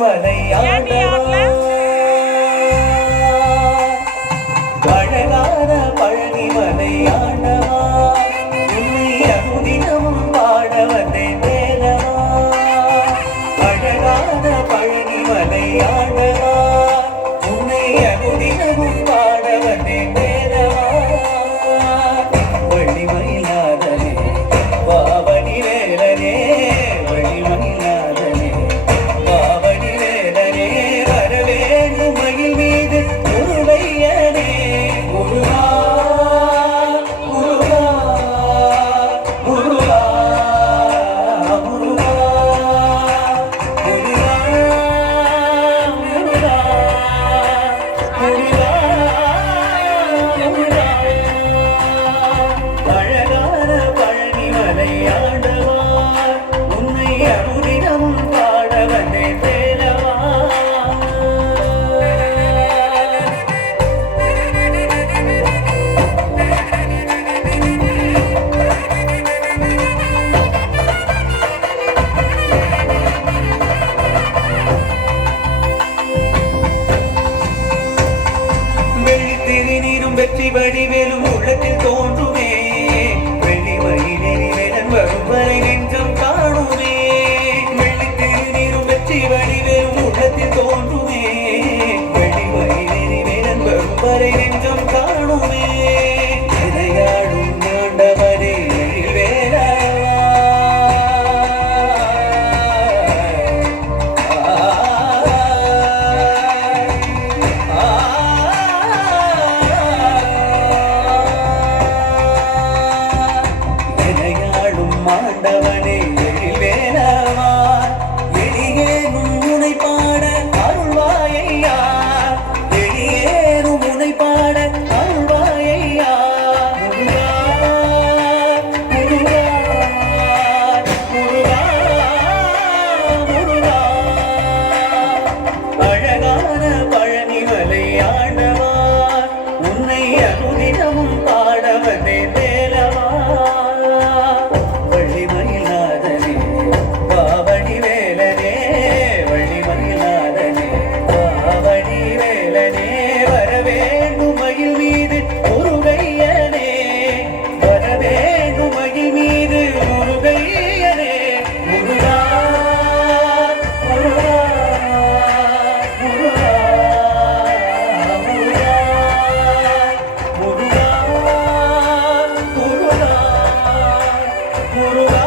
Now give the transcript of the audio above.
மலை ஆண்டவா அழகான பழனி மலை ஆண்டவா உன்னை அனுதினமும் பாட வந்தேன் வேலவா அழகான பழனி மலை ஆண்டவா உன்னை அனுதினமும் பாட வந்தேன் வேலவா வள்ளிமயிலாதனே பாவடி வேலனே வள்ளிமயிலாதனே பாவடி வேலனே வரவேண்டும் மயில் மீது முருகையனே முருகா முருகா முருகா முருகா முருகா முருகா முருகா முருகா அழகான பழனி மலை ஆண்டவா உன்னை அனுதினமும் பாட வந்தேன் வேலவா வெள்ளித்திருநீரும் வெற்றி வடிவேலும் உள்ளத்தில் தோன்றுமே வெள்ளி மயிலேறி வேலன் வரும் வரை நெஞ்சம் காணுமே வெள்ளித்திருநீரும் வெற்றி வடிவேலும் உள்ளத்தில் தோன்றுமே வெள்ளி மயிலேறி வேலன் வரும் வரை நெஞ்சம் காணுமே இதையாடும் ஆண்டவரே வேலவா மாண்டவனே வேலவா வெளியேனும் முனை பாட அருள்வாயையா வெளியேனும் முனை பாட அருள்வாயையா முருகா முருகா முருகா முருகா அழகான பழனி மலை ஆண்டவா உன்னை அனுதினமும் பாட வந்தேன் வேலவா வள்ளிமயிலாதனே பாவடி வேலனே வள்ளிமயிலாதனே பாவடி வேலனே வரவேண்டும் மயில் மீது முருகையனே வரவேண்டும் மயில் மீது முருகையனே முருகா முருகா முருகா முருகா முருகா முருகா முருகா